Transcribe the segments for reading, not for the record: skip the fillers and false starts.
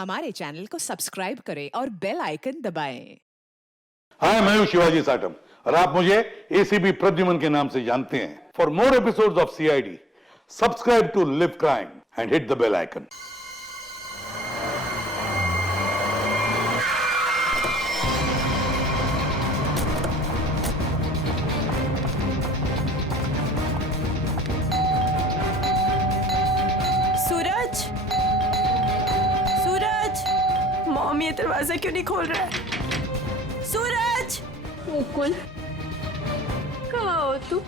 हमारे चैनल को सब्सक्राइब करें और बेल आइकन दबाएं। हाय, मैं हूं शिवाजी साटम और आप मुझे एसीपी प्रद्युमन के नाम से जानते हैं। For more episodes of CID, subscribe to live crime and hit the bell icon. Suraj, Suraj, mom ये दरवाजा क्यों नहीं खोल रहा है? सूरज, मुकुल, कहाँ हो तू?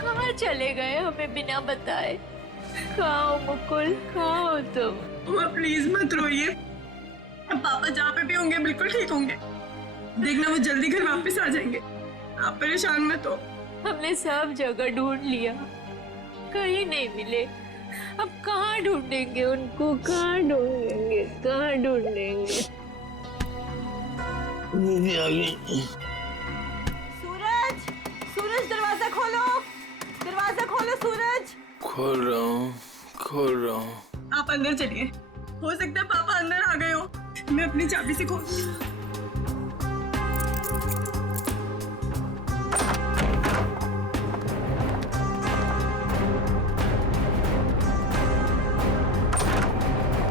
कहाँ चले गए हमें बिना बताए? कहाँ हो मुकुल, कहाँ हो तुम? मम्मा प्लीज मत रोइए। पापा जहाँ पे भी होंगे बिल्कुल ठीक होंगे। देखना वो जल्दी घर वापस आ जाएंगे। आप परेशान मत हो। हमने सब जगह ढूंढ लिया, कहीं नहीं मिले। अब कहाँ ढूंढेंगे उनको? कहाँ ढूंढेंगे? कहाँ ढूंढेंगे? सूरज, सूरज दरवाजा खोलो, दरवाजा खोलो सूरज। खोल रहा हूँ। आप अंदर चलिए, हो सकता है पापा अंदर आ गए हो। मैं अपनी चाबी से खोल।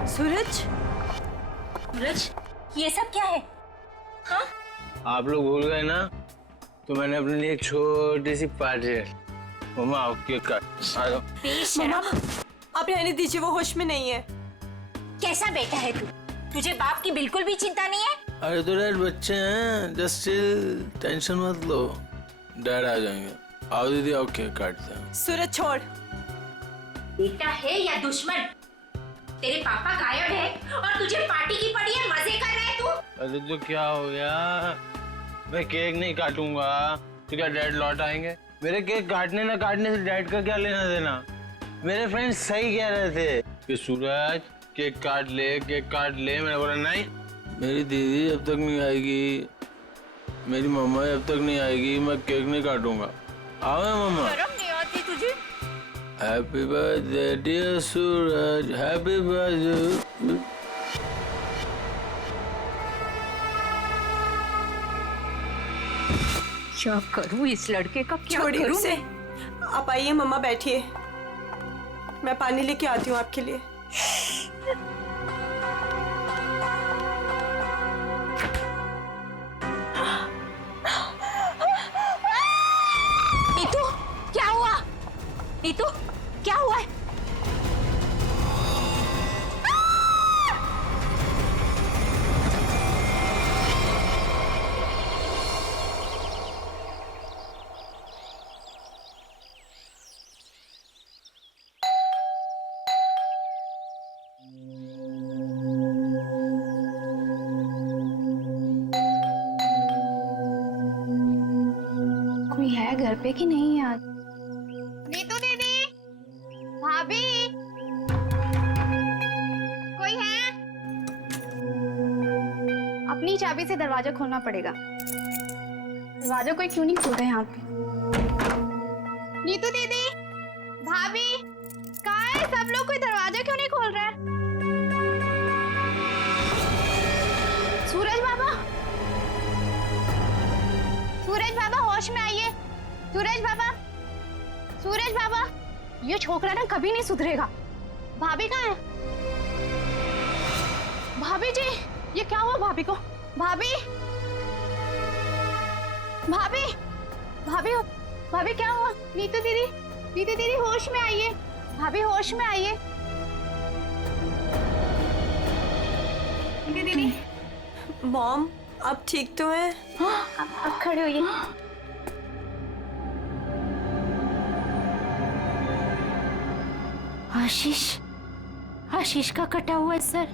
सूरज, सूरज, ये सब क्या है? हाँ? आप लोग भूल गए ना, तो मैंने अपने लिए एक छोटी सी पार्टी है। मम्मा आओ, केक काट। आ जाओ। बेशरम, आप रहने दीजिए, वो होश में नहीं है। कैसा बेटा है तू? तुझे बाप की बिल्कुल भी चिंता नहीं है? अरे तो डैड बच्चे हैं, जस्ट चिल, टेंशन मत लो, डैड आ जाएंगे। आओ दीदी, आओ केक काटते हैं। सूरज छोड़। बेटा है या दुश्मन? तेरे पापा गायब है और तुझे पार्टी की पड़ी है, मजे कर रहा है तू? अरे तो क्या हो गया, मैं केक नहीं काटूंगा तो क्या डैड लौट आएंगे? मेरे केक काटने ना काटने से डैड का क्या लेना देना? मेरे फ्रेंड्स सही कह रहे थे कि सूरज केक काट ले, केक काट ले। मैंने बोला नहीं, मेरी दीदी जब तक नहीं आएगी, मेरी मम्मा जब तक नहीं आएगी, मैं केक नहीं काटूंगा। आओ मम्मा। शर्म नहीं आती तुझे? हैप्पी बर्थडे डियर सूरज, हैप्पी बर्थडे। क्या करूं इस लड़के का? क्या छोड़िए करूं उसे। मैं? आप आइए मम्मा, बैठिए, मैं पानी लेके आती हूँ आपके लिए। नीतू, क्या हुआ? नीतू, क्या हुआ है? कोई है घर पे कि नहीं आज? नीतू दीदी, भाभी, कोई है? अपनी चाबी से दरवाजा खोलना पड़ेगा। दरवाजा कोई क्यों नहीं खोल रहा है यहाँ पे? नीतू दीदी, भाभी, कहाँ है सब लोग? कोई दरवाजा क्यों नहीं खोल रहा है? सूरज बाबा, सूरज बाबा होश में आइए। सूरज बाबा, सूरज बाबा, ये छोकरा ना कभी नहीं सुधरेगा। भाभी कहाँ है? भाभी जी, ये क्या हुआ भाभी को? भाभी, भाभी, भाभी, भाभी क्या हुआ? नीतू दीदी, नीतू दीदी होश में आइए। भाभी होश में आइए। नीतू दीदी, मॉम आप ठीक तो हैं? हाँ, अब खड़े होइए। आशीष, आशीष का कटा हुआ है सर।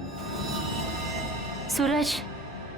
सूरज,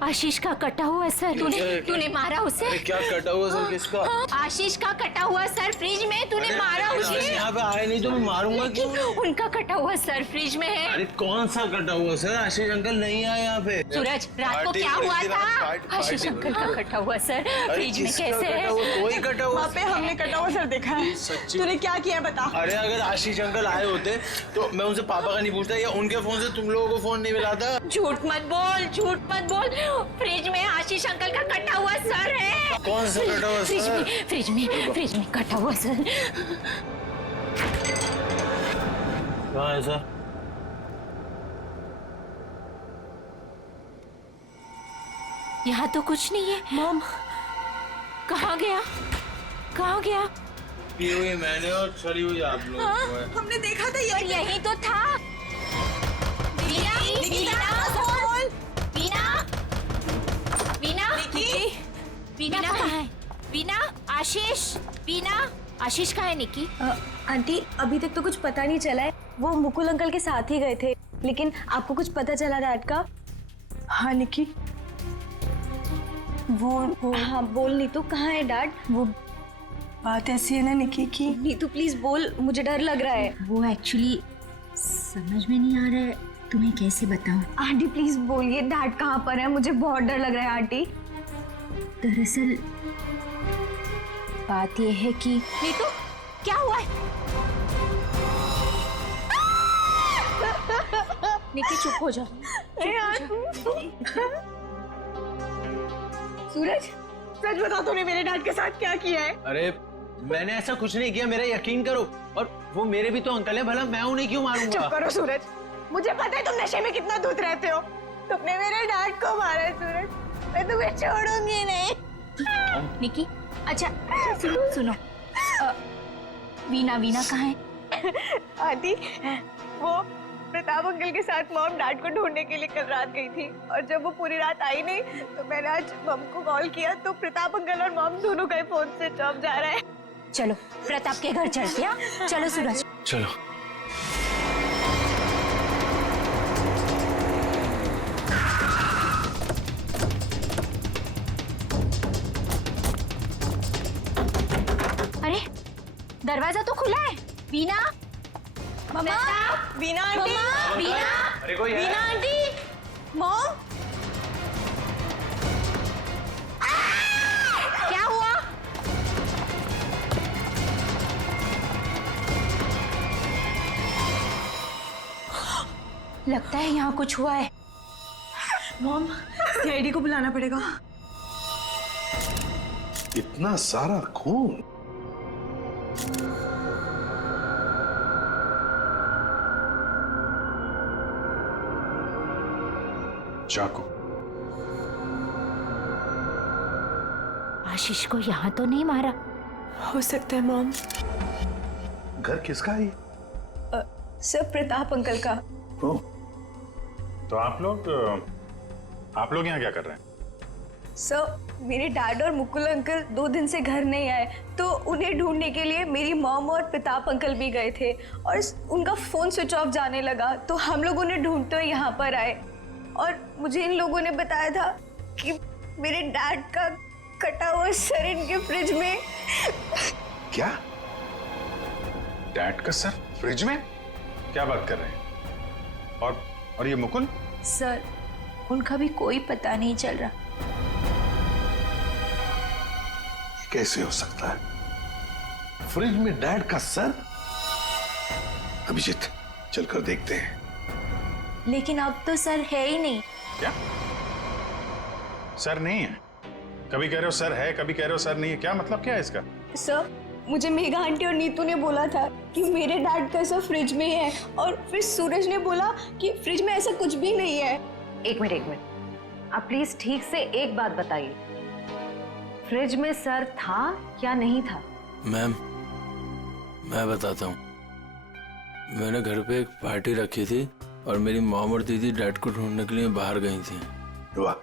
आशीष का कटा हुआ सर। तूने मारा उसे? अरे क्या कटा हुआ सर किसका? आशीष का कटा हुआ सर फ्रिज में, तूने मारा उसे। यहाँ पे आए नहीं तो मैं मारूंगा क्यों? उनका कटा हुआ सर फ्रिज में है। अरे कौन सा कटा हुआ सर? आशीष अंकल नहीं आए यहाँ पे। सूरज रात को क्या हुआ था? आशीष अंकल का कटा हुआ सर फ्रिज में कैसे है? कोई कटा हुआ? वहाँ पे हमने कटा हुआ सर देखा है। सच्ची? तूने क्या किया बता। अरे अगर आशीष अंकल आए होते तो मैं उनसे पापा का नहीं पूछता या उनके फोन से तुम लोगों को फोन नहीं मिलाता। झूठ मत बोल, झूठ मत बोल। फ्रिज में आशीष अंकल का कटा हुआ सर है। कौन सा कटा हुआ सर? फ्रिज में कटा हुआ सर। कहाँ है सर? यहाँ तो कुछ नहीं है। मॉम कहाँ गया? कहाँ गया? पी हुई मैंने और सड़ी हुई आप लोग। हमने देखा था और यही तो था। वीना कहाँ है? वीना, आशीष, वीना, आशीष कहाँ है? निकी आंटी अभी तक तो कुछ पता नहीं चला है। वो मुकुल अंकल के साथ ही गए थे, लेकिन आपको कुछ पता चला डैड का? हाँ निकी, वो हाँ बोल नीतू, कहाँ है डैड? वो बात ऐसी है ना निकी की। नीतू प्लीज बोल, मुझे डर लग रहा है। वो एक्चुअली समझ में नहीं आ रहा है, तुम्हें कैसे बताऊं? आंटी प्लीज बोलिए डैड कहाँ पर है, मुझे बहुत डर लग रहा है आंटी। दरअसल बात यह है कि नीतू क्या हुआ है? निकी चुप हो जा। सूरज सच बता, तूने मेरे डैड के साथ क्या किया है? अरे मैंने ऐसा कुछ नहीं किया, मेरा यकीन करो। और वो मेरे भी तो अंकल है, भला मैं उन्हें क्यों मारूंगा? चुप करो सूरज, मुझे पता है तुम नशे में कितना धुत रहते हो। तुमने मेरे डैड को मारा है सूरज, मैं तुम्हें छोड़ूंगी नहीं। निकी अच्छा सुनो वीना कहाँ है? आंटी वो प्रताप अंकल के साथ मॉम डैड को ढूंढने के लिए कल रात गई थी, और जब वो पूरी रात आई नहीं तो मैंने आज मॉम को कॉल किया तो प्रताप अंकल और मॉम दोनों का फोन स्विच ऑफ जा रहा है। चलो प्रताप के घर चलते हैं। चलो सूरज चलो। अरे दरवाजा तो खुला है। वीना, मम्मा, वीना आंटी, वीना, अरे कोई है? Veena aunty, mom. क्या हुआ? लगता है यहाँ कुछ हुआ है। मॉम सीआईडी को बुलाना पड़ेगा। इतना सारा खून? चाकू? आशीष को यहाँ तो नहीं मारा? हो सकता है मॉम। घर किसका है? सर प्रताप अंकल का। तो आप लोग यहाँ क्या कर रहे हैं? सर मेरे डैड और मुकुल अंकल 2 दिन से घर नहीं आए, तो उन्हें ढूंढने के लिए मेरी मॉम और प्रताप अंकल भी गए थे और उनका फोन स्विच ऑफ जाने लगा, तो हम लोग उन्हें ढूंढते हुए यहाँ पर आए और मुझे इन लोगों ने बताया था कि मेरे डैड का कटा हुआ सर इनके फ्रिज में। क्या? डैड का सर फ्रिज में? क्या बात कर रहे हैं? और ये मुकुल? सर उनका भी कोई पता नहीं चल रहा। कैसे हो सकता है? फ्रिज में डैड का सर? अभिजीत चलकर देखते हैं। लेकिन अब तो सर है ही नहीं। क्या सर नहीं है? कभी कह रहे हो सर है, कभी कह रहे हो सर नहीं है, क्या मतलब क्या है इसका? सर मुझे मेघा आंटी और नीतू ने बोला था कि मेरे डैड का सर फ्रिज में है, और फिर सूरज ने बोला कि फ्रिज में ऐसा कुछ भी नहीं है। एक मिनट आप प्लीज ठीक से एक बात बताइए, फ्रिज में सर था या नहीं था? मैम मैं बताता हूँ, मैंने घर पे एक पार्टी रखी थी और मेरी मॉम और दीदी डैड को ढूंढने के लिए बाहर गई थी। वाह,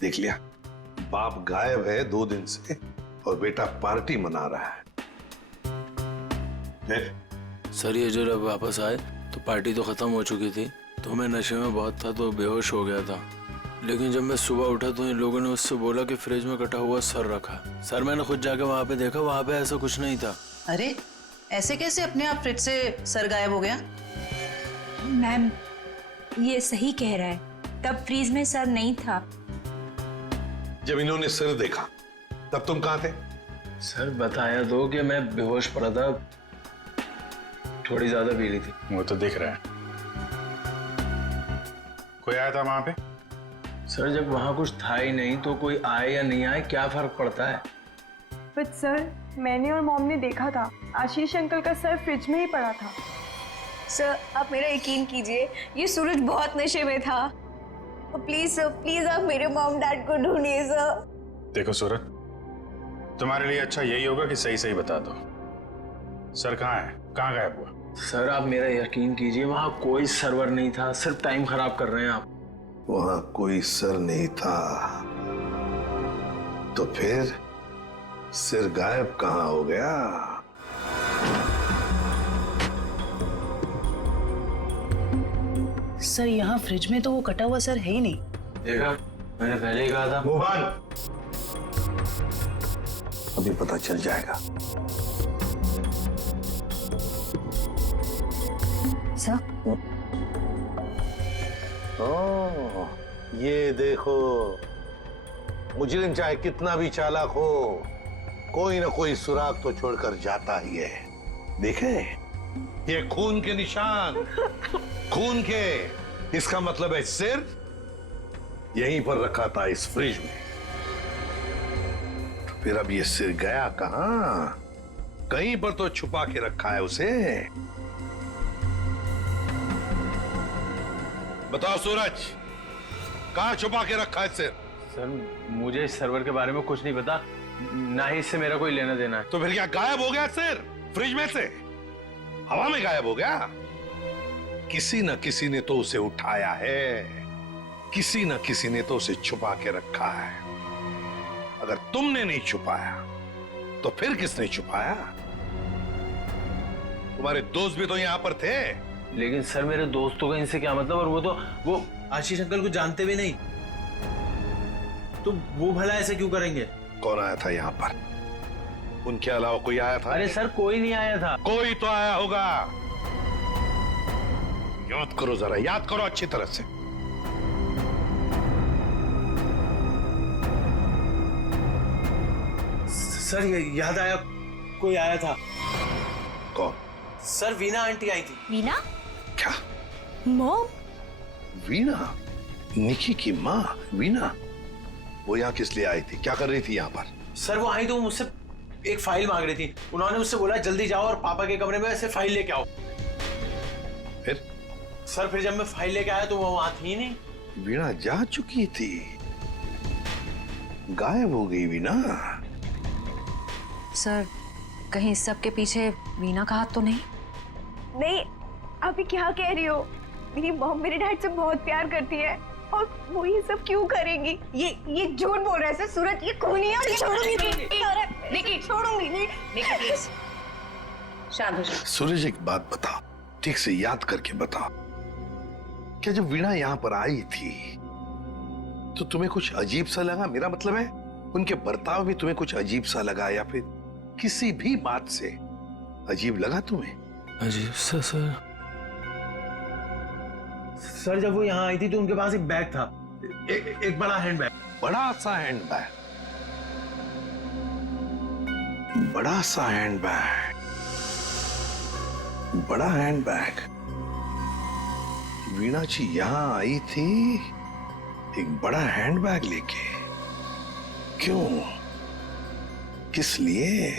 देख लिया, बाप गायब है 2 दिन से और बेटा पार्टी मना रहा है। सर ये जो जब वापस आए तो पार्टी तो खत्म हो चुकी थी, तो मैं नशे में बहुत था तो बेहोश हो गया था। लेकिन जब मैं सुबह उठा तो इन लोगों ने उससे बोला कि फ्रिज में कटा हुआ सर रखा। सर मैंने खुद जाके वहाँ पे देखा, वहाँ पे ऐसा कुछ नहीं था। अरे ऐसे कैसे अपने आप फ्रिज से सर गायब हो गया? मैम ये सही कह रहा है, तब फ्रीज में सर नहीं था। जब इन्होंने सिर देखा तब तुम कहाँ थे? सर बताया तो कि मैं बेहोश पड़ा था, थोड़ी ज्यादा पी ली थी। वो तो दिख रहा है। कोई आया था वहां पे? सर जब वहाँ कुछ था ही नहीं तो कोई आए या नहीं आए क्या फर्क पड़ता है? बट सर मैंने और मॉम ने देखा था आशीष अंकल का सर फ्रिज में ही पड़ा था। सर आप मेरा यकीन कीजिए, ये सूरज बहुत नशे में था। प्लीज सर, प्लीज आप मेरे मॉम डैड को ढूंढिए सर। देखो सूरज, तुम्हारे लिए अच्छा यही होगा कि सही सही बता दो, सर कहाँ है, कहाँ गायब हुआ? सर आप मेरा यकीन कीजिए, वहाँ कोई सर्वर नहीं था, सिर्फ टाइम खराब कर रहे हैं आप। वहां कोई सर नहीं था तो फिर सिर गायब कहाँ हो गया? सर यहाँ फ्रिज में तो वो कटा हुआ सर है ही नहीं। देखा, मैंने पहले ही कहा था। मोहन, अभी पता चल जाएगा। सर ओह, ये देखो, मुजरिम चाहे कितना भी चालाक हो, कोई ना कोई सुराग तो छोड़कर जाता ही है। देखे, ये खून के निशान, खून के। इसका मतलब है सिर यहीं पर रखा था इस फ्रिज में। तो फिर अब ये सिर गया कहां? कहीं पर तो छुपा के रखा है उसे। बताओ सूरज, कहां छुपा के रखा है सिर? सर मुझे इस सर्वर के बारे में कुछ नहीं पता, ना ही इससे मेरा कोई लेना देना है। तो फिर क्या गायब हो गया सिर फ्रिज में से? हवा में गायब हो गया? किसी न किसी ने तो उसे उठाया है, किसी न किसी ने तो उसे छुपा के रखा है। अगर तुमने नहीं छुपाया तो फिर किसने छुपाया? तुम्हारे दोस्त भी तो यहां पर थे। लेकिन सर मेरे दोस्तों का इनसे क्या मतलब? और वो आशीष अंकल को जानते भी नहीं, तो वो भला ऐसे क्यों करेंगे? कौन आया था यहाँ पर? उनके अलावा कोई आया था? अरे सर कोई नहीं आया था। कोई तो आया होगा। याद करो जरा, याद करो अच्छी तरह से। सर ये याद आया, कोई आया था। कौन? सर वीना आंटी आई थी। वीना? क्या? मॉम? वीना? निकी की माँ वीना? वो यहाँ किस लिए आई थी? क्या कर रही थी यहाँ पर? सर वो आई तो मुझसे एक फाइल मांग रही थी। उन्होंने मुझसे बोला जल्दी जाओ और पापा के कमरे में ऐसे फाइल लेके आओ। फिर? सर फिर जब मैं फाइल लेके आया तो वो वहां थी नहीं। वीणा जा चुकी थी, गायब हो गई वीणा। सर कहीं इस सब के पीछे वीना का हाथ तो नहीं? नहीं, आप ये क्या कह रही हो? मेरी मॉम मेरे डैड से बहुत प्यार करती है और वो ये सब क्यों करेंगी? ये झूठ बोल रहा है सर। सूरज ये खूनी है और छोड़ूंगी नहीं, छोड़ूंगी नहीं। प्लीज शांत हो जाओ। सूरज एक बात बताओ, ठीक से याद करके बताओ, क्या जब वीणा यहाँ पर आई थी तो तुम्हें कुछ अजीब सा लगा? मेरा मतलब है उनके बर्ताव में तुम्हें कुछ अजीब सा लगा या फिर किसी भी बात से अजीब लगा तुम्हें? अजीब सा सर? सर जब वो यहाँ आई थी तो उनके पास एक बैग था, एक बड़ा हैंड बैग। बड़ा सा हैंड बैग? बड़ा सा हैंड बैग? बड़ा हैंड बैग? वीणा जी यहां आई थी एक बड़ा हैंड बैग लेके? क्यों? किस लिए?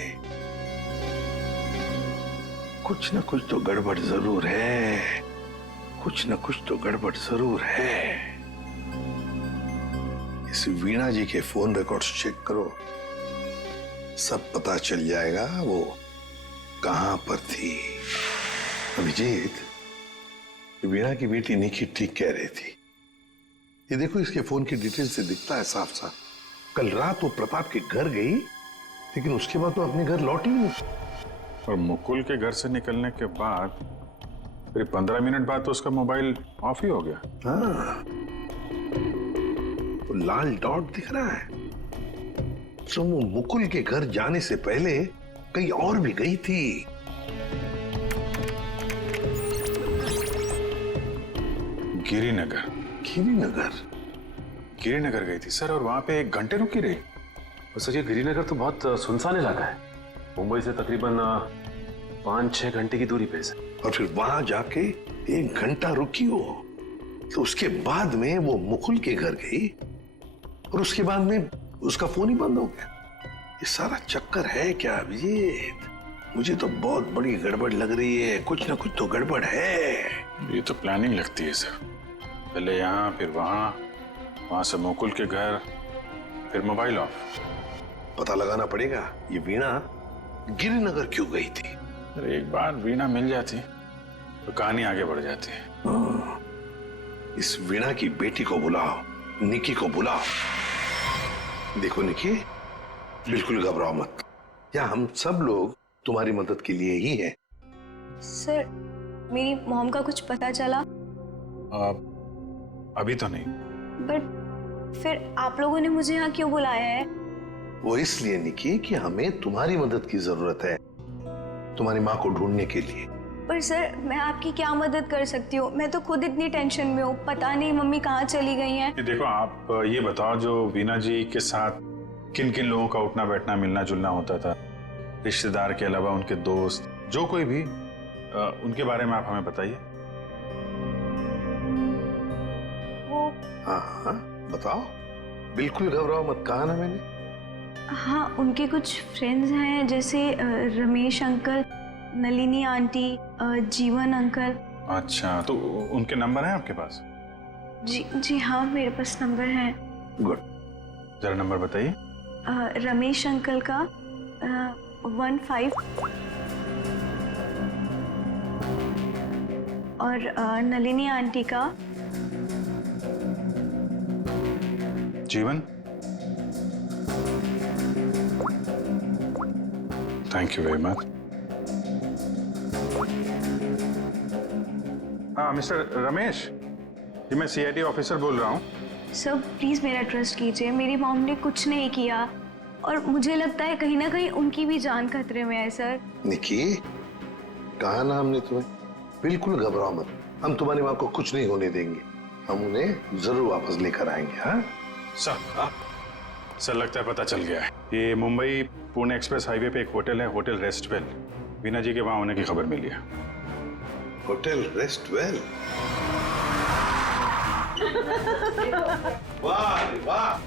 कुछ ना कुछ तो गड़बड़ जरूर है, कुछ ना कुछ तो गड़बड़ जरूर है। इस वीणा जी के फोन रिकॉर्ड्स चेक करो, सब पता चल जाएगा वो कहां पर थी। अभिजीत, वीणा की बेटी निकी ठीक कह रही थी। ये देखो, इसके फोन की डिटेल से दिखता है साफ साफ, कल रात वो प्रताप के घर गई लेकिन उसके बाद तो अपने घर लौटी नहीं। और मुकुल के घर से निकलने के बाद फिर 15 मिनट बाद तो उसका मोबाइल ऑफ ही हो गया। हाँ, वो लाल डॉट दिख रहा है। तो वो मुकुल के घर जाने से पहले कहीं और भी गई थी। गिरिनगर। गिरिनगर? गिरिनगर गई थी सर, और वहां पे 1 घंटे रुकी रही। और सर ये गिरिनगर तो बहुत सुनसान इलाका है, मुंबई से तकरीबन 5-6 घंटे की दूरी पे है सर। और फिर वहां जाके 1 घंटा रुकी हो, तो उसके बाद में वो मुकुल के घर गई और उसके बाद में उसका फोन ही बंद हो गया। ये सारा चक्कर है क्या अभिजीत? मुझे तो बहुत बड़ी गड़बड़ लग रही है, कुछ ना कुछ तो गड़बड़ है। ये तो प्लानिंग लगती है सर, पहले यहाँ फिर वहां, वहां से मुकुल के घर, फिर मोबाइल ऑफ। पता लगाना पड़ेगा ये वीणा गिरिनगर क्यों गई थी। अरे एक बार वीणा मिल जाती तो कहानी आगे बढ़ जाती है। हाँ, इस वीणा की बेटी को बुलाओ, निकी को बुलाओ। देखो निकी, बिल्कुल घबराओ मत, यहाँ हम सब लोग तुम्हारी मदद के लिए ही हैं। सर मेरी मॉम का कुछ पता चला? अभी तो नहीं। बट फिर आप लोगों ने मुझे यहाँ क्यों बुलाया है? वो इसलिए निकी कि हमें तुम्हारी मदद की जरूरत है, तुम्हारी माँ को ढूंढने के लिए। पर सर मैं आपकी क्या मदद कर सकती हूँ? मैं तो खुद इतनी टेंशन में हूँ, पता नहीं मम्मी कहाँ चली गई हैं। देखो आप ये बताओ, जो वीणा जी के साथ किन किन लोगों का उठना बैठना मिलना जुलना होता था, रिश्तेदार के अलावा उनके दोस्त, जो कोई भी, उनके बारे में आप हमें बताइए। वो हाँ हाँ बताओ, बिल्कुल घबराओ मत, कहा ना मैंने। हाँ, उनके कुछ फ्रेंड्स हैं, जैसे रमेश अंकल, नलिनी आंटी, जीवन अंकल। अच्छा, तो उनके नंबर हैं आपके पास? जी हाँ, मेरे पास नंबर है। गुड, जरा नंबर बताइए। रमेश अंकल का 15 और नलिनी आंटी का जीवन। Thank you very much. हाँ मिस्टर रमेश, जी मैं सीआईडी ऑफिसर बोल रहा हूँ। सर प्लीज मेरा ट्रस्ट कीजिए, मेरी मॉम ने कुछ नहीं किया और मुझे लगता है कहीं ना कहीं उनकी भी जान खतरे में है। सर निकी, कहा ना हमने तुम्हें, बिल्कुल घबराओ मत, हम तुम्हारी माँ को कुछ नहीं होने देंगे, हम उन्हें जरूर वापस लेकर आएंगे। हाँ सर लगता है पता चल गया है। ये मुंबई पुणे एक्सप्रेस हाईवे पे एक होटल है, होटल रेस्टवेल। वीणा जी के वहां होने की खबर मिली है। होटल रेस्टवेल? वाह वाह,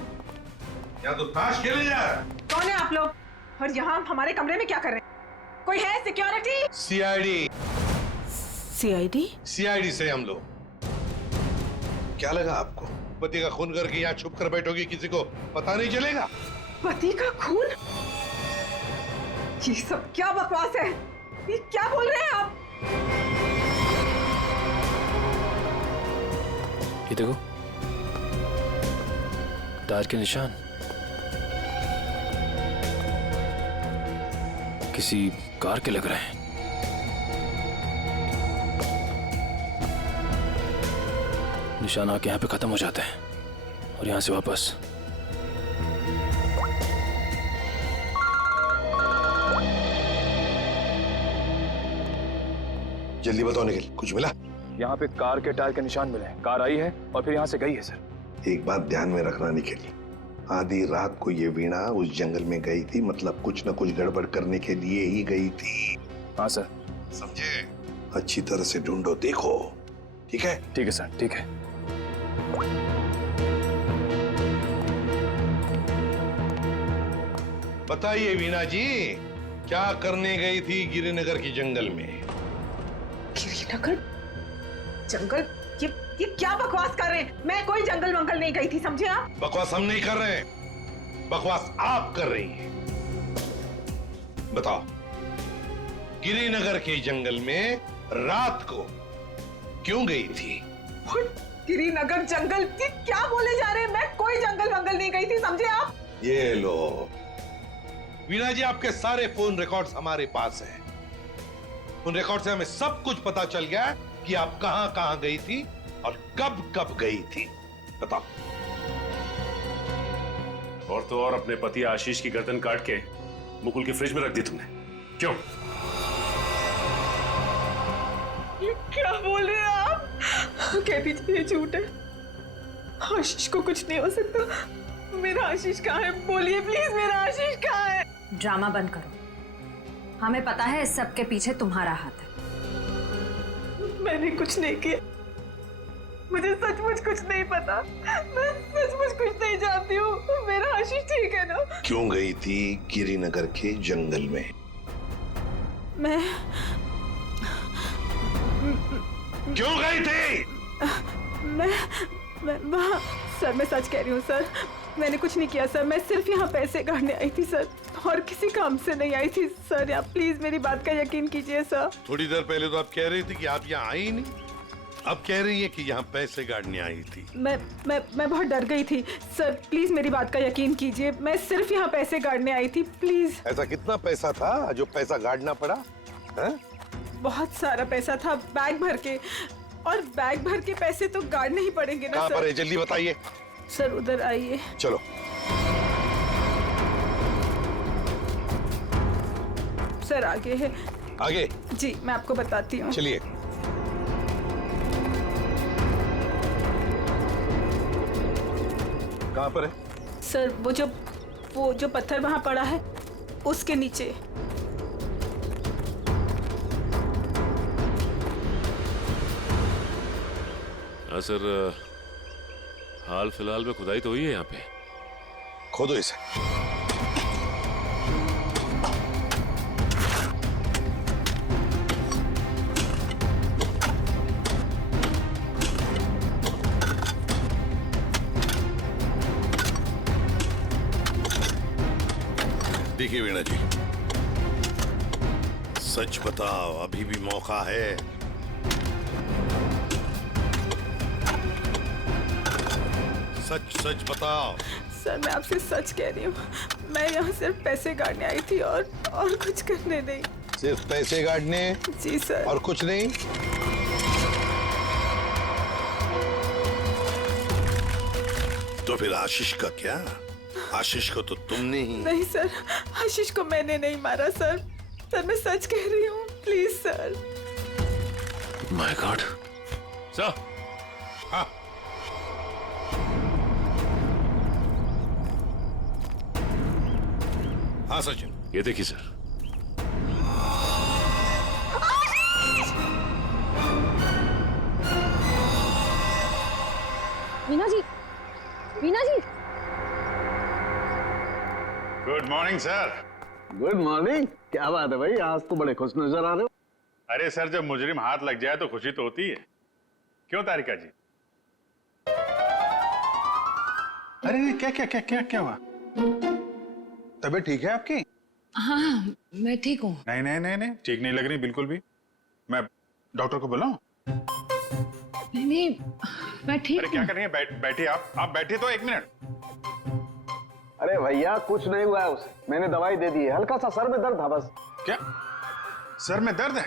यहाँ तो ताश खेले जा रहा है। कौन है आप लोग और यहाँ हमारे कमरे में क्या कर रहे हैं? कोई है सिक्योरिटी? सीआईडी। सीआईडी? सीआईडी से हम लोग। क्या लगा आपको, पति का खून करके यहाँ छुप कर बैठोगी, किसी को पता नहीं चलेगा? पति का खून? ये सब क्या बकवास है? ये क्या बोल रहे हैं आप? ये देखो, टायर के निशान किसी कार के लग रहे हैं। निशान आके यहाँ पे खत्म हो जाते हैं और यहाँ से वापस। जल्दी बताओ निखिल, कुछ मिला? यहाँ पे कार के टायर के निशान मिले हैं, कार आई है और फिर यहाँ से गई है सर। एक बात ध्यान में रखना निखिल, आधी रात को ये वीणा उस जंगल में गई थी, मतलब कुछ न कुछ गड़बड़ करने के लिए ही गई थी। हाँ सर। समझे? अच्छी तरह से ढूंढो, देखो। ठीक है? ठीक है सर, ठीक है। बताइए वीणा जी, क्या करने गई थी गिरिनगर की जंगल में? गिरिनगर जंगल? ये क्या बकवास कर रहे हैं? मैं कोई जंगल वंगल नहीं गई थी, समझे आप? बकवास हम नहीं कर रहे हैं, बकवास आप कर रही हैं। बताओ, गिरिनगर के जंगल में रात को क्यों गई थी? गिरिनगर जंगल? ये क्या बोले जा रहे हैं? मैं कोई जंगल वंगल नहीं गई थी, समझे आप? ये लो वीणा जी, आपके सारे फोन रिकॉर्ड्स हमारे पास हैं। उन रिकॉर्ड से हमें सब कुछ पता चल गया कि आप कहां कहां गई थी और कब कब गई थी। बताओ। और तो और अपने पति आशीष की गर्दन काट के मुकुल की फ्रिज में रख दी तुमने, क्यों? ये क्या बोल रहे हैं आप? कह दीजिए ये झूठ है। आशीष को कुछ नहीं हो सकता। मेरा आशीष कहाँ है? बोलिए प्लीज, मेरा आशीष कहाँ है? ड्रामा बंद करो। हमें पता है इस सब के पीछे तुम्हारा हाथ है। मैंने कुछ नहीं किया। मुझे सचमुच कुछ नहीं पता। मैं सचमुच कुछ नहीं जानती हूँ। मेरा आशीष ठीक है ना? क्यों गई थी गिरिनगर के जंगल में? मैं क्यों गई थी? मैं वहाँ सर, मैं सच कह रही हूँ सर, मैंने कुछ नहीं किया सर। मैं सिर्फ यहाँ पैसे काटने आई थी सर, और किसी काम से नहीं आई थी सर। आप प्लीज मेरी बात का यकीन कीजिए सर। थोड़ी देर पहले तो आप कह रही थी कि आप यहाँ आई ही नहीं, अब कह रही है कि यहाँ पैसे काटने आई थी। मैं बहुत डर गई थी सर, प्लीज मेरी बात का यकीन कीजिए। मैं सिर्फ यहाँ पैसे काटने आई थी, प्लीज। ऐसा कितना पैसा था जो पैसा गाड़ना पड़ा? है? बहुत सारा पैसा था, बैग भर के, और बैग भर के पैसे तो गाड़ने ही पड़ेंगे ना कहाँ सर। पर है? जल्दी बताइए। सर उधर आइए। चलो। सर आगे है। आगे? जी मैं आपको बताती हूँ। चलिए। कहाँ पर है? सर वो जो पत्थर वहां पड़ा है उसके नीचे। हाँ सर, हाल फिलहाल में खुदाई तो हुई है यहाँ पे। खोदो इसे। देखिए वीणा जी, सच बताओ, अभी भी मौका है। सच सच बताओ। सर मैं आपसे सच कह रही हूँ, मैं यहाँ सिर्फ पैसे गाड़ने आई थी और कुछ करने नहीं। सिर्फ पैसे गाड़ने? जी सर। और कुछ नहीं? तो फिर आशीष का क्या? आशीष को तो तुमने ही। नहीं सर, आशीष को मैंने नहीं मारा सर। सर मैं सच कह रही हूँ, please sir. My god. Sir. हाँ। हाँ सचिन। ये देखिए sir. Veena ji, Veena ji. Good morning sir. Good morning. क्या बात है भाई, आज तो बड़े खुश नजर आ रहे हो। अरे सर, जब मुजरिम हाथ लग जाए तो खुशी तो होती है, क्यों तारिका जी? अरे क्या क्या क्या क्या क्या हुआ? तबीयत ठीक है आपकी? हाँ मैं ठीक हूँ। नहीं नहीं नहीं नहीं, ठीक नहीं लग रही बिल्कुल भी। मैं डॉक्टर को बुलाऊं? नहीं मैं ठीक अरे क्या कर रही है? बैठिए आप बैठिए तो 1 मिनट। अरे भैया कुछ नहीं हुआ है उसे, मैंने दवाई दे दी है, हल्का सा सर में दर्द था बस। क्या सर में दर्द है?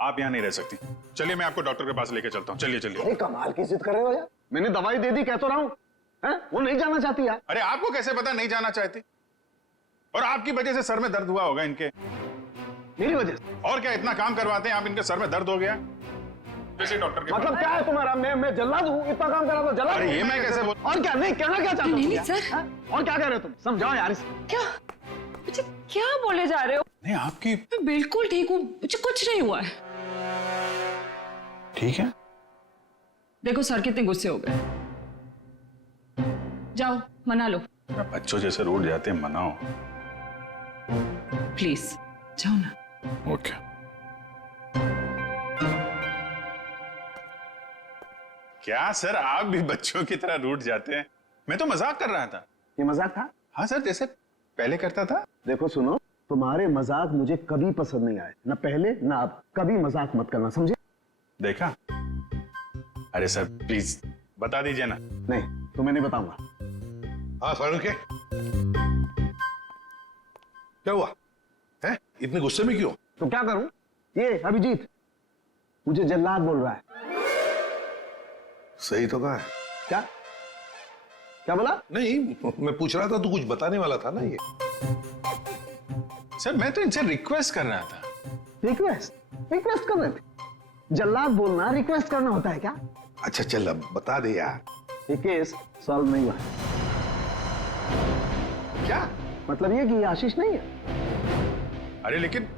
आप यहाँ नहीं रह सकती, चलिए मैं आपको डॉक्टर के पास लेके चलता हूँ। चलिए चलिए। अरे कमाल की जिद कर रहे हो यार, मैंने दवाई दे दी, कह तो रहा हूँ। वो नहीं जाना चाहती यार। अरे आपको कैसे पता नहीं जाना चाहती? और आपकी वजह से सर में दर्द हुआ होगा इनके। मेरी वजह से? और क्या, इतना काम करवाते हैं आप, इनके सर में दर्द हो गया। जैसे डॉक्टर के मतलब क्या है तुम्हारा? मैं जल्लाद हूँ? इतना काम करा तो जल्लाद? अरे ये मैं कैसे बोल? और क्या? नहीं कहना क्या चाहते हो? नहीं सर। और क्या कह रहे हो तुम? समझाओ यार इसे। क्या मुझे क्या बोले जा रहे हो? नहीं आपकी मैं बिल्कुल ठीक हूँ, मुझे कुछ नहीं हुआ है। ठीक है। देखो सर कितने गुस्से हो गए। जाओ मना लो। बच्चों जैसे रूठ जाते हैं, मनाओ। प्लीज जाओ ना। ओके। क्या सर, आप भी बच्चों की तरह रूठ जाते हैं? मैं तो मजाक कर रहा था। ये मजाक था? हाँ सर, जैसे पहले करता था। देखो सुनो, तुम्हारे मजाक मुझे कभी पसंद नहीं आए, ना पहले ना अब। कभी मजाक मत करना, समझे? देखा? अरे सर प्लीज बता दीजिए ना। नहीं तुम्हें नहीं बताऊंगा। हाँ सर के क्या हुआ है? इतने गुस्से में क्यों? तो क्या करूं? ये अभिजीत मुझे जल्लाद बोल रहा है। सही तो कहा है। क्या? क्या बोला? नहीं, मैं पूछ रहा था, तू कुछ बताने वाला था ना ये। सर मैं तो इनसे रिक्वेस्ट कर रहा था। रिक्वेस्ट कर रहे थे? जल्लाद बोलना रिक्वेस्ट करना होता है क्या? अच्छा चल अब बता दे यार। ये केस सॉल्व नहीं हुआ। क्या मतलब ये कि ये आशीष नहीं है। अरे लेकिन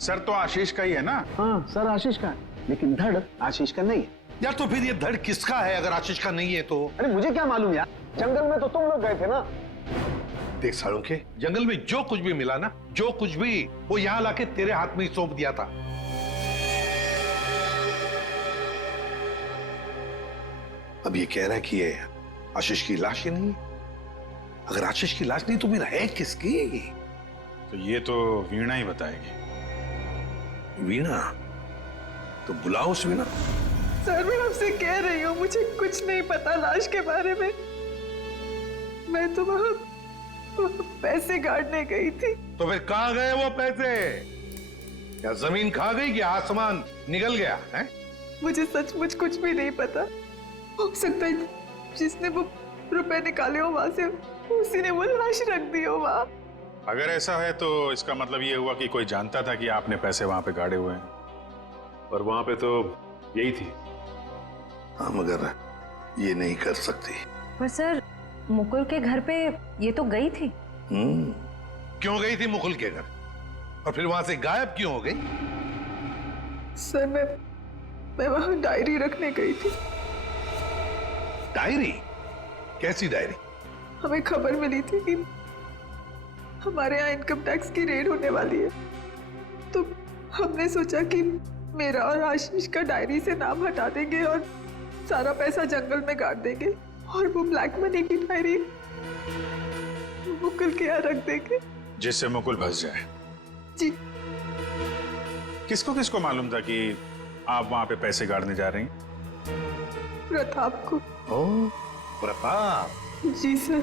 सर तो आशीष का ही है ना। हाँ सर आशीष का है, लेकिन धड़ आशीष का नहीं है। यार तो फिर ये धड़ किसका है अगर आशीष का नहीं है तो? अरे मुझे क्या मालूम यार, जंगल में तो तुम लोग गए थे ना। देख साळुंखे, जंगल में जो कुछ भी मिला ना, जो कुछ भी, वो यहाँ लाके तेरे हाथ में ही सौंप दिया था। अब ये कह रहा है कि ये आशीष की लाश ही नहीं है। अगर आशीष की लाश नहीं तो फिर है किसकी? तो ये तो वीणा ही बताएगी। वीणा? तो बुलाओ उस वीणा। सर मैं आपसे कह रही हूँ, मुझे कुछ नहीं पता लाश के बारे में। मैं तो वहां पैसे गाड़ने गई थी। तो फिर कहाँ गए वो पैसे? क्या जमीन खा गई कि आसमान निकल गया है? मुझे सचमुच कुछ भी नहीं पता। हो सकता है जिसने वो रुपए निकाले हो वहां से, उसी ने वो लाश रख दी हो वहां। अगर ऐसा है तो इसका मतलब ये हुआ कि कोई जानता था कि आपने पैसे वहां पे गाड़े हुए हैं, और वहां पे तो यही थी। हाँ मगर ये नहीं कर सकती। पर सर मुकुल के घर पे ये तो गई थी। क्यों गई थी मुकुल के घर? और फिर वहां से गायब क्यों हो गई? सर मैं वहां डायरी रखने गई थी। डायरी? कैसी डायरी? हमें खबर मिली थी कि हमारे यहाँ इनकम टैक्स की रेड होने वाली है, तो हमने सोचा कि मेरा और आशीष का डायरी से नाम हटा देंगे और सारा पैसा जंगल में गाड़ देंगे, और वो ब्लैक मनी की डायरी मुकुल के यहाँ रख देंगे, जिससे मुकुल फंस जाए। जी। किसको किसको मालूम था कि आप वहां पे पैसे गाड़ने जा रही हैं? प्रताप को। ओह, प्रताप? जी सर,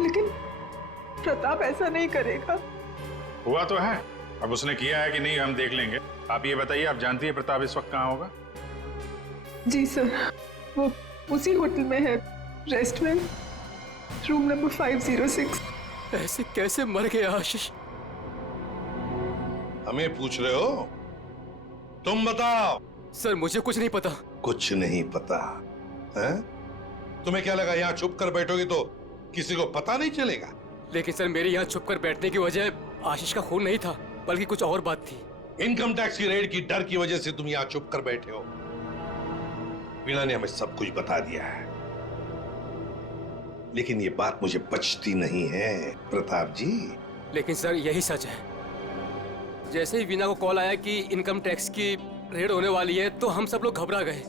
लेकिन प्रताप ऐसा नहीं करेगा। हुआ तो है, अब उसने किया है कि नहीं हम देख लेंगे। आप ये बताइए, आप जानती है प्रताप इस वक्त कहाँ होगा? जी सर, वो उसी होटल में है, रेस्टोरेंट, रूम नंबर 506। ऐसे कैसे मर गया आशीष? हमें पूछ रहे हो? तुम बताओ। सर मुझे कुछ नहीं पता। कुछ नहीं पता है? तुम्हें क्या लगा यहाँ छुप कर बैठोगी तो किसी को पता नहीं चलेगा? लेकिन सर मेरे यहाँ छुप कर बैठने की वजह आशीष का खून नहीं था, बल्कि कुछ और बात थी। इनकम टैक्स की रेड की डर की वजह से तुम यहाँ छुप कर बैठे हो। वीणा ने हमें सब कुछ बता दिया है, लेकिन ये बात मुझे पचती नहीं है प्रताप जी। लेकिन सर यही सच है। जैसे ही वीणा को कॉल आया कि इनकम टैक्स की रेड होने वाली है, तो हम सब लोग घबरा गए,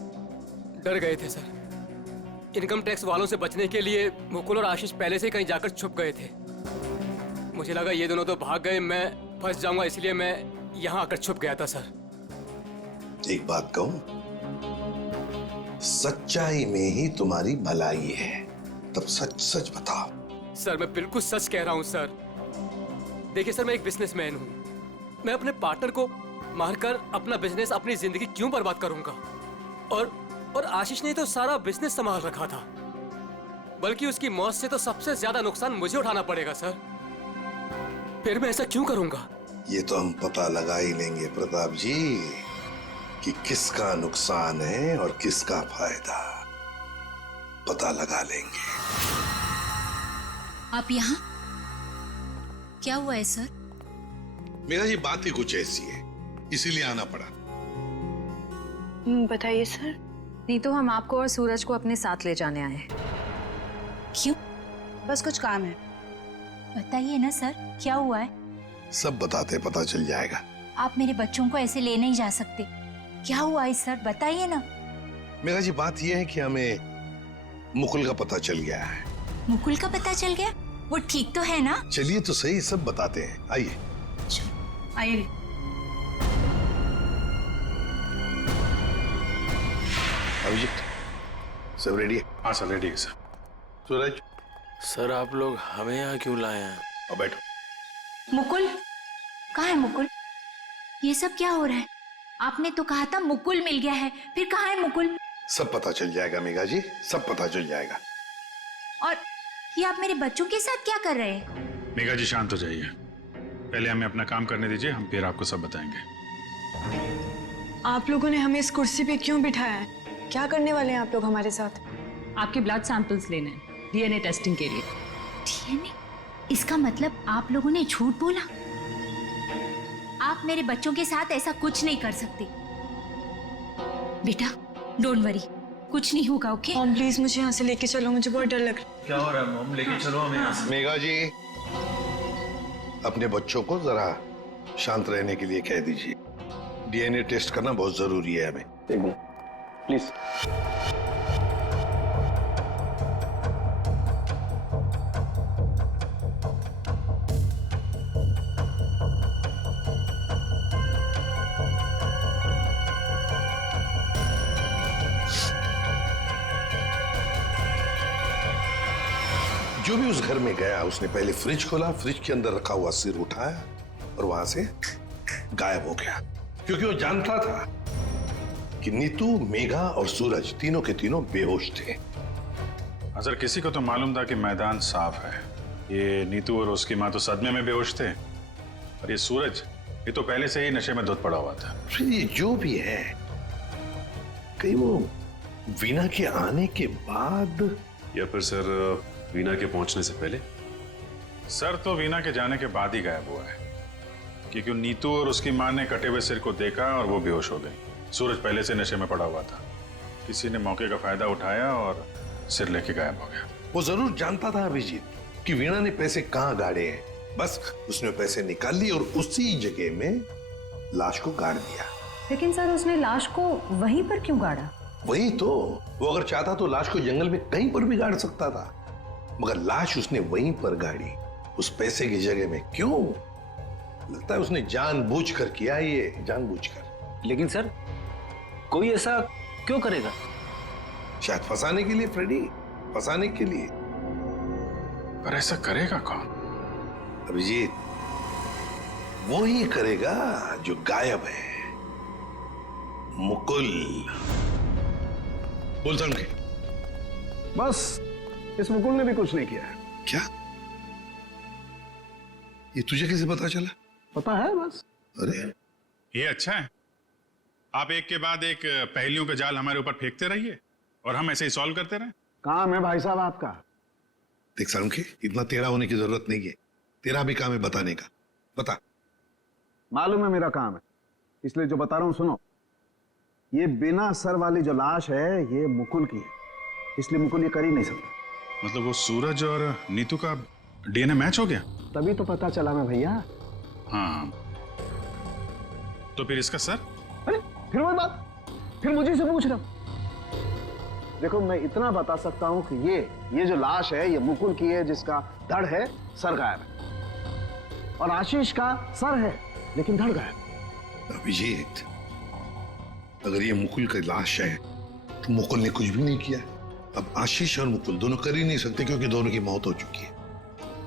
डर गए थे सर। इनकम टैक्स वालों से बचने के लिए मुकुल और आशीष पहले से ही कहीं जाकर छुप गए थे। मुझे लगा ये दोनों तो भाग गए, मैं फंस जाऊंगा, इसलिए मैं यहाँ आकर छुप गया था सर। एक बात कहूं, सच्चाई में ही तुम्हारी भलाई है, तब सच सच बताओ। सर मैं बिल्कुल सच कह रहा हूँ सर। देखिए सर, मैं एक बिजनेसमैन हूँ। मैं अपने पार्टनर को मारकर अपना बिजनेस, अपनी जिंदगी क्यों बर्बाद करूंगा? और आशीष ने तो सारा बिजनेस संभाल रखा था, बल्कि उसकी मौत से तो सबसे ज्यादा नुकसान मुझे उठाना पड़ेगा सर। फिर मैं ऐसा क्यों करूंगा? ये तो हम पता लगा ही लेंगे प्रताप जी कि किसका नुकसान है और किसका फायदा, पता लगा लेंगे। आप यहाँ? क्या हुआ है सर? मेरा ये बात ही कुछ ऐसी है, इसीलिए आना पड़ा। बताइए सर। नहीं तो हम आपको और सूरज को अपने साथ ले जाने आए हैं। क्यों? बस कुछ काम है। बताइए ना सर, क्या हुआ है? सब बताते पता चल जाएगा। आप मेरे बच्चों को ऐसे ले नहीं जा सकते। क्या हुआ है सर, बताइए ना। मेरा जी बात यह है कि हमें मुकुल का पता चल गया है। मुकुल का पता चल गया? वो ठीक तो है ना? चलिए तो सही, सब बताते हैं, आइए। आइए। अभिजीत सब रेडी है? हाँ सर रेडी है सर। सूरज? सर आप लोग हमें यहाँ क्यों लाए हैं? अब बैठो। मुकुल कहाँ है? मुकुल, ये सब क्या हो रहा है? आपने तो कहा था मुकुल मिल गया है, फिर कहाँ है मुकुल? सब पता चल जाएगा मेघा जी, सब पता चल जाएगा। और ये आप मेरे बच्चों के साथ क्या कर रहे हैं? मेघा जी शांत हो जाइए, पहले हमें अपना काम करने दीजिए, हम फिर आपको सब बताएंगे। आप लोगों ने हमें इस कुर्सी पे क्यों बिठाया है? क्या करने वाले हैं आप लोग हमारे साथ? आपके ब्लड सैंपल्स लेने हैं डीएनए टेस्टिंग के लिए। डीएनए? इसका मतलब आप लोगों ने झूठ बोला? आप मेरे बच्चों के साथ ऐसा कुछ नहीं कर सकते। बेटा डोंट वरी, कुछ नहीं होगा, ओके? मॉम प्लीज मुझे यहाँ से लेके चलो, मुझे बहुत डर लग रहा है। क्या हो रहा है मॉम, लेके चलो हमें यहाँ से। मेघा जी अपने बच्चों को जरा शांत रहने के लिए कह दीजिए, डीएनए टेस्ट करना बहुत जरूरी है हमें। एक मिनट प्लीज। जो भी उस घर में गया उसने पहले फ्रिज खोला, फ्रिज के अंदर रखा हुआ सिर उठाया और वहां से गायब हो गया, क्योंकि वो जानता था कि नीतू, मेघा और सूरज तीनों के तीनों बेहोश थे। अगर किसी को तो मालूम था कि मैदान साफ है। ये नीतू और उसकी माँ तो सदमे में बेहोश थे, और ये सूरज ये तो पहले से ही नशे में धुत पड़ा हुआ था। फिर ये जो भी है, कहीं वो वीना के आने के बाद या फिर सर वीना के पहुंचने से पहले? सर तो वीना के जाने के बाद ही गायब हुआ है, क्योंकि नीतू और उसकी माँ ने कटे हुए सिर को देखा और वो बेहोश हो गई। सूरज पहले से नशे में पड़ा हुआ था, किसी ने मौके का फायदा उठाया और सिर लेके गायब हो गया। वो जरूर जानता था अभिजीत कि वीणा ने पैसे कहाँ गाड़े हैं, बस उसने पैसे निकाल लिए और उसी जगह में लाश को गाड़ दिया। लेकिन सर उसने लाश को वहीं पर क्यों गाड़ा? वही तो, वो अगर चाहता तो लाश को जंगल में कहीं पर भी गाड़ सकता था, मगर लाश उसने वहीं पर गाड़ी, उस पैसे की जगह में। क्यों? लगता है उसने जानबूझकर किया, ये जानबूझकर। लेकिन सर कोई ऐसा क्यों करेगा? शायद फंसाने के लिए फ्रेडी, फंसाने के लिए। पर ऐसा करेगा कौन? अभिजीत, वो ही करेगा जो गायब है, मुकुल। बोल समझे? बस इस मुकुल ने भी कुछ नहीं किया है। क्या? ये तुझे कैसे पता चला? पता है बस। अरे ये अच्छा है, आप एक के बाद एक पहेलियों का जाल हमारे ऊपर फेंकते रहिए और हम ऐसे ही सॉल्व करते रहे। काम है भाई साहब आपका। देख सालुंखे, इतना टेढ़ा होने की जरूरत नहीं है, तेरा भी काम है बताने का। बता। मालूम है मेरा काम है, इसलिए जो बता रहा हूं सुनो। ये बिना सर वाली जो लाश है ये मुकुल की है, इसलिए मुकुल ये कर ही नहीं सकता। मतलब वो सूरज और नीतू का डीएनए मैच हो गया? तभी तो पता चला ना भैया। हाँ, तो फिर इसका सर? अरे फिर वही बात, फिर मुझे से पूछ रहा। देखो मैं इतना बता सकता हूं कि ये जो लाश है ये मुकुल की है, जिसका धड़ है, सर गायब है। और आशीष का सर है लेकिन धड़ गायब। अभिजीत, अगर ये मुकुल की लाश है तो मुकुल ने कुछ भी नहीं किया। अब आशीष और मुकुल दोनों कर ही नहीं सकते, क्योंकि दोनों की मौत हो चुकी है।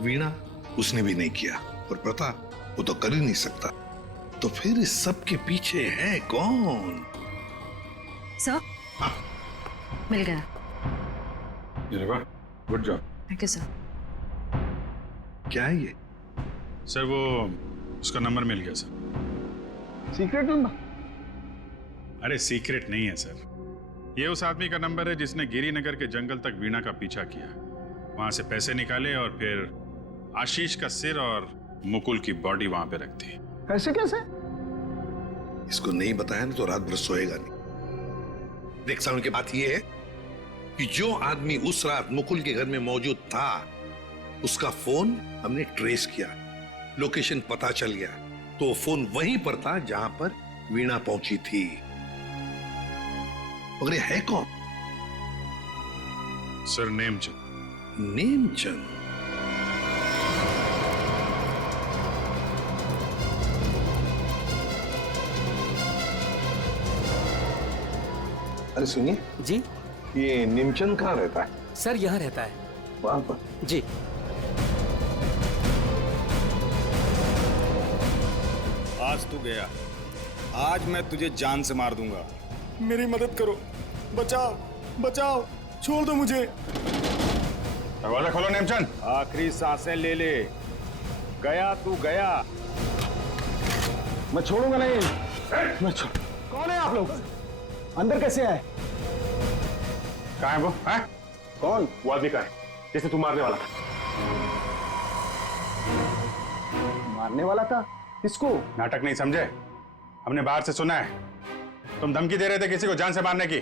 वीणा उसने भी नहीं किया, और प्रताप वो तो कर ही नहीं सकता। तो फिर इस सब के पीछे है कौन? सर मिल गया। Good job. Thank you sir. क्या है ये? सर वो उसका नंबर मिल गया सर। Secret number? अरे सीक्रेट नहीं है सर, ये उस आदमी का नंबर है जिसने गिरिनगर के जंगल तक वीणा का पीछा किया, वहां से पैसे निकाले और फिर आशीष का सिर और मुकुल की बॉडी वहां पे रख दी। ऐसे कैसे? इसको नहीं बताया ना तो रात भर सोएगा नहीं। देख साउंड की बात यह है कि जो आदमी उस रात मुकुल के घर में मौजूद था, उसका फोन हमने ट्रेस किया, लोकेशन पता चल गया, तो वो फोन वहीं पर था जहां पर वीणा पहुंची थी। मगर ये है कौन? सर नेमचंद। नेमचंद? अरे सुनिए जी, ये नेमचंद कहाँ रहता है? सर यहाँ रहता है। वहां पर? जी। आज तू गया, आज मैं तुझे जान से मार दूंगा। मेरी मदद करो, बचाओ बचाओ, छोड़ दो मुझे। दरवाजा खोलो नेमचंद। आखिरी सांसें ले ले, गया तू गया, मैं छोड़ूंगा नहीं। कौन है आप लोग? अंदर कैसे आए? कहाँ है वो? है? कौन? वो आदमी का है जिसे तू मारने वाला था। मारने वाला था? किसको? नाटक नहीं समझे? हमने बाहर से सुना है तुम धमकी दे रहे थे किसी को जान से मारने की।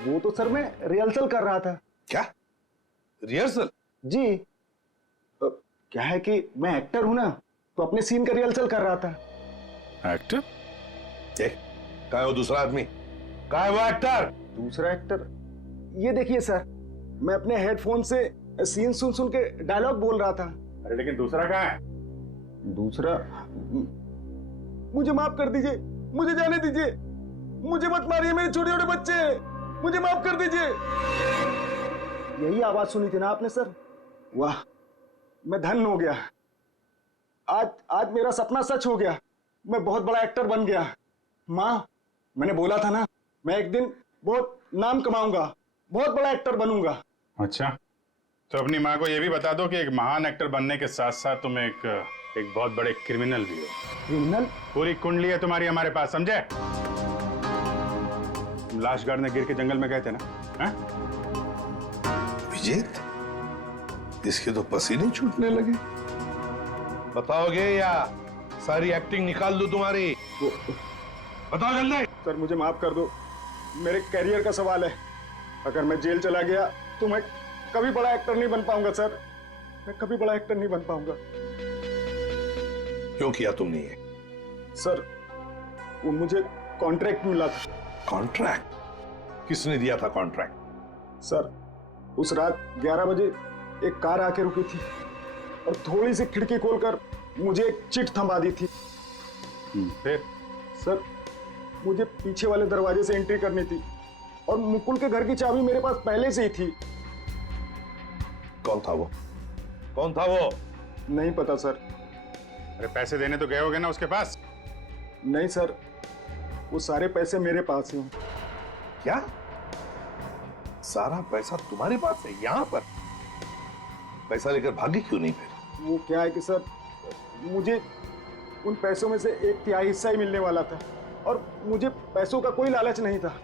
वो तो सर मैं रिहर्सल कर रहा था। क्या रिहर्सल? जी, क्या है कि मैं एक्टर हूं ना, तो अपने सीन का रिहर्सल कर रहा था। एक्टर? कहाँ है वो दूसरा आदमी? कहाँ है वो एक्टर? दूसरा एक्टर? ये देखिए सर, मैं अपने हेडफोन से सीन सुन सुन के डायलॉग बोल रहा था। अरे लेकिन दूसरा कहाँ है? दूसरा? मुझे माफ कर दीजिए, मुझे जाने दीजिए, मुझे मत मारिए, मेरे छोटे छोटे बच्चे हैं, मुझे माफ कर दीजिए। यही आवाज सुनी थी ना आपने सर? वाह, मैं धन्य हो गया। आज मेरा सपना सच हो गया, मैं बहुत बड़ा एक्टर बन गया। माँ, मैंने बोला था ना, मैं एक दिन बहुत नाम कमाऊंगा, बहुत बड़ा एक्टर बनूंगा। अच्छा, तो अपनी माँ को यह भी बता दो कि एक महान एक्टर बनने के साथ साथ तुम एक बहुत बड़े क्रिमिनल भी हो। क्रिमिनल? पूरी कुंडली है तुम्हारी हमारे पास, समझे? लाश गाड़ने गिर के जंगल में गए थे ना? है? विजेत, इसके तो पसीने छूटने लगे। बताओगे या सारी एक्टिंग निकाल दूं तुम्हारी? बताओ जल्दी। सर मुझे माफ कर दो, मेरे कैरियर का सवाल है। अगर मैं जेल चला गया तो मैं कभी बड़ा एक्टर नहीं बन पाऊंगा सर, मैं कभी बड़ा एक्टर नहीं बन पाऊंगा। क्यों किया तुमने ये? सर वो मुझे कॉन्ट्रैक्ट मिला था। कॉन्ट्रैक्ट? किसने दिया था कॉन्ट्रैक्ट? सर उस रात 11 बजे एक कार आके रुकी थी और थोड़ी सी खिड़की खोलकर मुझे एक चिट थमा दी थी। फिर? सर मुझे पीछे वाले दरवाजे से एंट्री करनी थी और मुकुल के घर की चाबी मेरे पास पहले से ही थी। कौन था वो? कौन था वो? नहीं पता सर। अरे पैसे देने तो गए होगे ना उसके पास? नहीं सर, वो सारे पैसे मेरे पास हैं। क्या? सारा पैसा तुम्हारे पास है? यहां पर पैसा लेकर भागी क्यों नहीं फिर? वो क्या है कि सर, मुझे उन पैसों में से 1/3 हिस्सा ही मिलने वाला था और मुझे पैसों का कोई लालच नहीं था।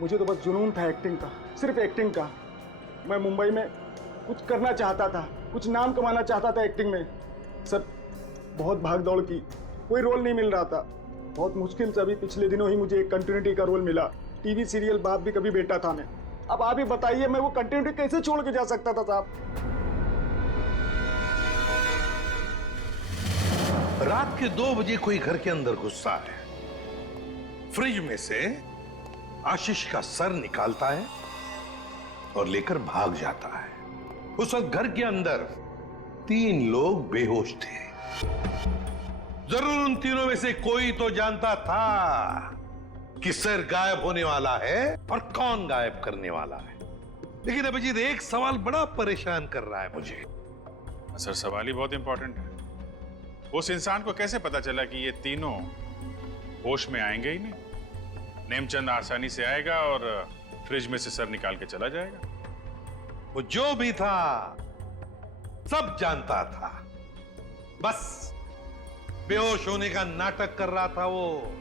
मुझे तो बस जुनून था एक्टिंग का, सिर्फ एक्टिंग का। मैं मुंबई में कुछ करना चाहता था, कुछ नाम कमाना चाहता था एक्टिंग में। सर बहुत भाग दौड़ की, कोई रोल नहीं मिल रहा था। बहुत मुश्किल से अभी पिछले दिनों ही मुझे एक कंटिन्यूटी का रोल मिला। टीवी सीरियल बाप भी कभी बेटा था मैं। अब आप ही बताइए, मैं वो कंटिन्यूटी कैसे छोड़ के जा सकता था साहब? रात के 2 बजे कोई घर के अंदर घुसता है, फ्रिज में से आशीष का सर निकालता है और लेकर भाग जाता है। उस वक्त घर के अंदर 3 लोग बेहोश थे। जरूर उन तीनों में से कोई तो जानता था कि सर गायब होने वाला है और कौन गायब करने वाला है। लेकिन अभिजीत, एक सवाल बड़ा परेशान कर रहा है मुझे। सर सवाल ही बहुत इंपॉर्टेंट है। उस इंसान को कैसे पता चला कि ये तीनों होश में आएंगे ही नहीं? नेमचंद आसानी से आएगा और फ्रिज में से सर निकाल के चला जाएगा। वो जो भी था सब जानता था, बस बेहोश होने का नाटक कर रहा था। वो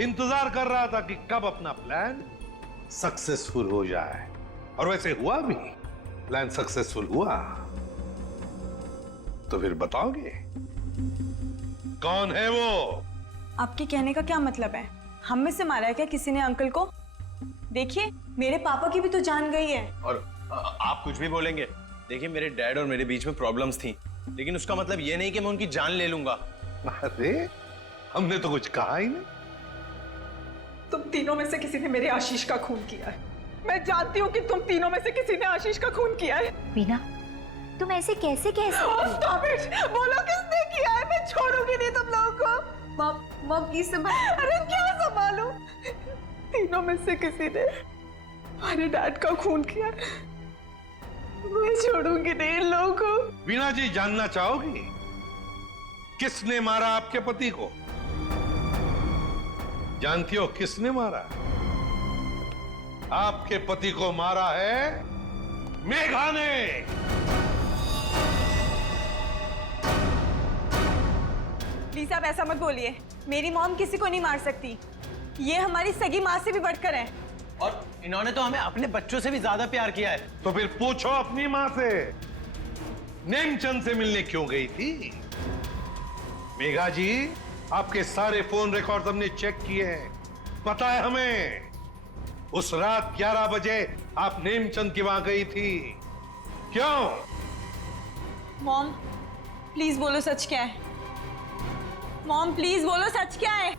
इंतजार कर रहा था कि कब अपना प्लान सक्सेसफुल हो जाए, और वैसे हुआ भी। प्लान सक्सेसफुल हुआ। तो फिर बताओगे कौन है वो? आपके कहने का क्या मतलब है? हम में से मारा है क्या किसी ने अंकल को? देखिए, मेरे पापा की भी तो जान गई है। और आप कुछ भी बोलेंगे। देखिए, मेरे डैड और मेरे बीच में प्रॉब्लम्स थी, लेकिन उसका मतलब ये नहीं कि मैं उनकी जान ले लूंगा। अरे हमने तो कुछ कहा ही नहीं। तुम तीनों में से किसी ने मेरे आशीष का खून किया है। मैं जानती हूँ कि तुम तीनों में से किसी ने आशीष का खून किया है। वीना, तुम ऐसे कैसे कह सकती हो? Stop it! बोलो किसने किया है, मैं छोड़ूंगी नहीं तुम लोगों को। मॉम प्लीज संभाल। अरे क्या संभालूं? तीनों में से किसी ने हमारे डैड का खून किया है। मैं छोड़ूंगी नहीं इन लोगों को। वीणा जी, जानना चाहोगी किसने मारा आपके पति को? जानती हो किसने मारा? आपके पति को मारा है मेघा ने। प्लीज आप ऐसा मत बोलिए, मेरी मॉम किसी को नहीं मार सकती। ये हमारी सगी माँ से भी बढ़कर है। और इन्होंने तो हमें अपने बच्चों से भी ज्यादा प्यार किया है। तो फिर पूछो अपनी माँ से, नेमचंद से मिलने क्यों गई थी? मेघा जी, आपके सारे फोन रिकॉर्ड हमने चेक किए हैं। पता है हमें, उस रात 11 बजे आप नेमचंद की वहां गई थी। क्यों? मॉम प्लीज बोलो सच क्या है। मॉम प्लीज बोलो सच क्या है।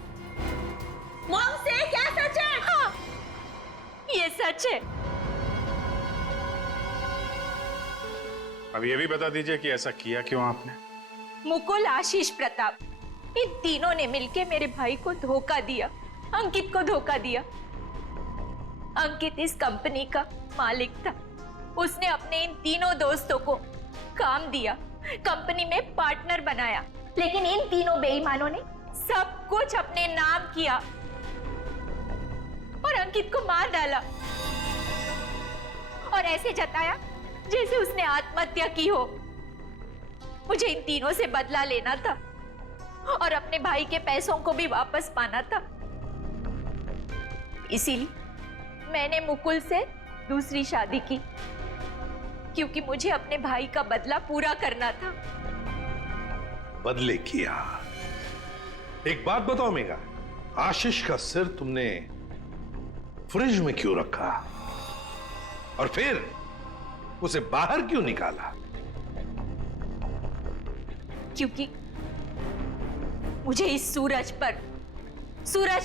मॉम से क्या सच है? हाँ, ये सच है। अब ये भी बता दीजिए कि ऐसा किया क्यों आपने? मुकुल, आशीष, प्रताप, इन तीनों ने मिलके मेरे भाई को धोखा दिया, अंकित को धोखा दिया। अंकित इस कंपनी का मालिक था। उसने अपने इन तीनों दोस्तों को काम दिया, कंपनी में पार्टनर बनाया, लेकिन इन तीनों बेईमानों ने सब कुछ अपने नाम किया और अंकित को मार डाला और ऐसे जताया जैसे उसने आत्महत्या की हो। मुझे इन तीनों से बदला लेना था और अपने भाई के पैसों को भी वापस पाना था। इसीलिए मैंने मुकुल से दूसरी शादी की, क्योंकि मुझे अपने भाई का बदला पूरा करना था। बदले किया। एक बात बताओ मेघा, आशीष का सिर तुमने फ्रिज में क्यों रखा और फिर उसे बाहर क्यों निकाला? क्योंकि मुझे इस सूरज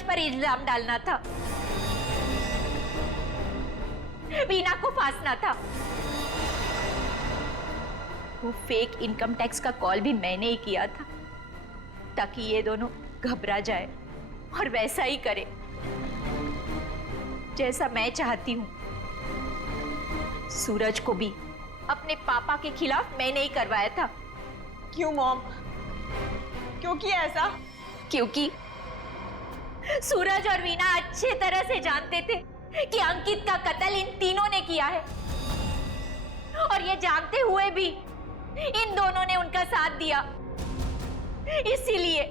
पर इल्जाम डालना था, वीना को फांसना था। वो फेक इनकम टैक्स का कॉल भी मैंने ही किया था, ताकि ये दोनों घबरा जाए और वैसा ही करे जैसा मैं चाहती हूं। सूरज को भी अपने पापा के खिलाफ मैंने ही करवाया था। क्यों मॉम, क्यों किया ऐसा? क्योंकि सूरज और वीना अच्छे तरह से जानते थे कि अंकित का कत्ल इन तीनों ने किया है, और ये जानते हुए भी इन दोनों ने उनका साथ दिया। इसीलिए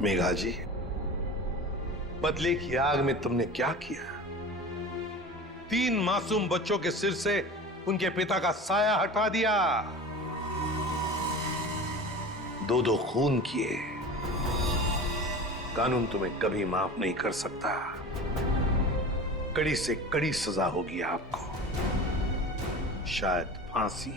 मेघा जी, बदले की आग में तुमने क्या किया? 3 मासूम बच्चों के सिर से उनके पिता का साया हटा दिया। 2 खून किए। कानून तुम्हें कभी माफ नहीं कर सकता। कड़ी से कड़ी सजा होगी आपको, शायद फांसी।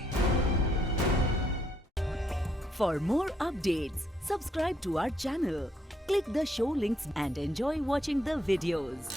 For more updates, subscribe to our channel, click the show links and enjoy watching the videos.